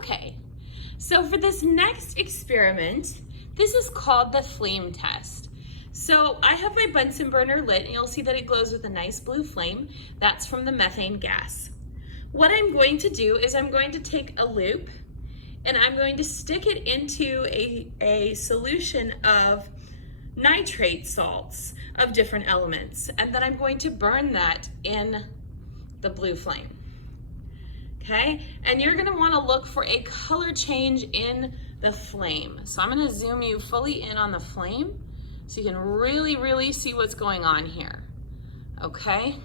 Okay, so for this next experiment, this is called the flame test. So I have my Bunsen burner lit and you'll see that it glows with a nice blue flame. That's from the methane gas. What I'm going to do is I'm going to take a loop and I'm going to stick it into a solution of nitrate salts of different elements. And then I'm going to burn that in the blue flame. Okay, and you're gonna wanna look for a color change in the flame. So I'm gonna zoom you fully in on the flame so you can really see what's going on here, okay?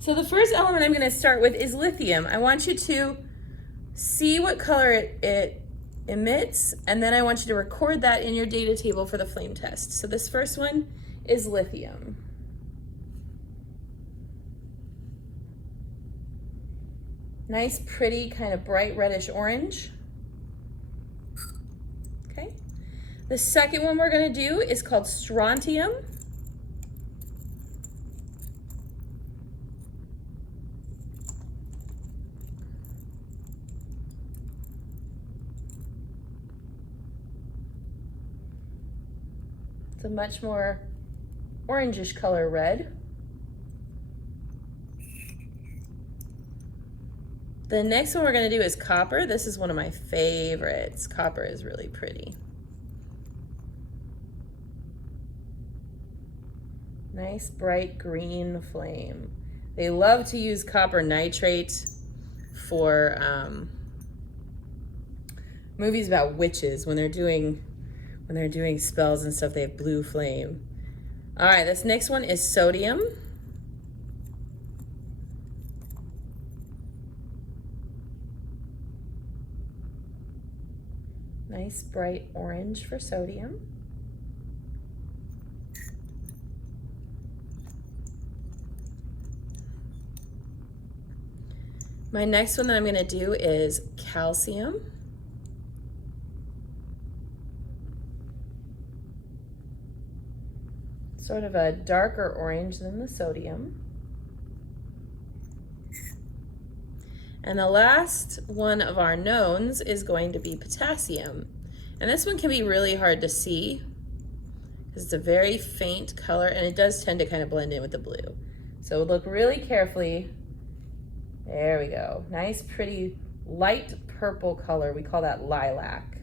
So the first element I'm gonna start with is lithium. I want you to see what color it emits, and then I want you to record that in your data table for the flame test. So this first one is lithium. Nice, pretty, kind of bright reddish orange. Okay. The second one we're gonna do is called strontium. It's a much more orangish color red. The next one we're gonna do is copper. This is one of my favorites. Copper is really pretty. Nice bright green flame. They love to use copper nitrate for movies about witches when they're doing spells and stuff. They have blue flame. All right, this next one is sodium. Nice bright orange for sodium. My next one that I'm gonna do is calcium. Sort of a darker orange than the sodium. And the last one of our knowns is going to be potassium. And this one can be really hard to see because it's a very faint color and it does tend to kind of blend in with the blue. So look really carefully. There we go. Nice, pretty light purple color. We call that lilac.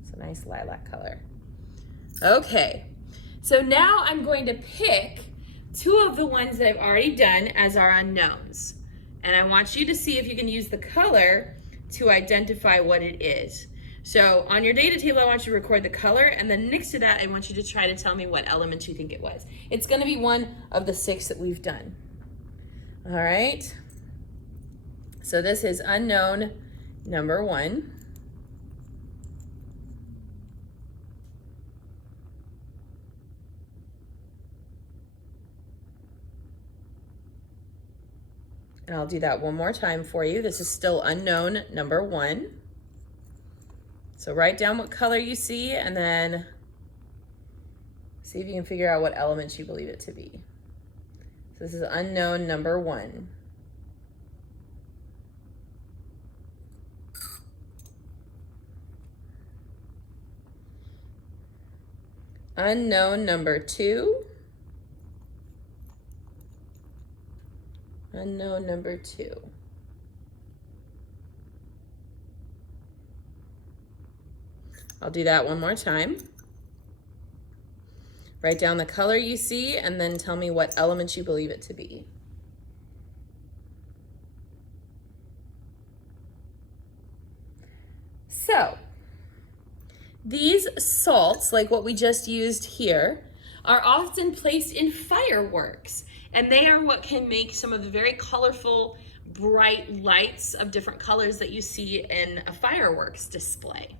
It's a nice lilac color. Okay, so now I'm going to pick two of the ones that I've already done as our unknowns. And I want you to see if you can use the color to identify what it is. So on your data table, I want you to record the color, and then next to that, I want you to try to tell me what element you think it was. It's gonna be one of the 6 that we've done. All right, so this is unknown number 1. And I'll do that one more time for you. This is still unknown number 1. So write down what color you see and then see if you can figure out what element you believe it to be. So this is unknown number 1. Unknown number 2. Unknown number 2. I'll do that one more time. Write down the color you see and then tell me what element you believe it to be. So, these salts, like what we just used here, are often placed in fireworks. And they are what can make some of the very colorful, bright lights of different colors that you see in a fireworks display.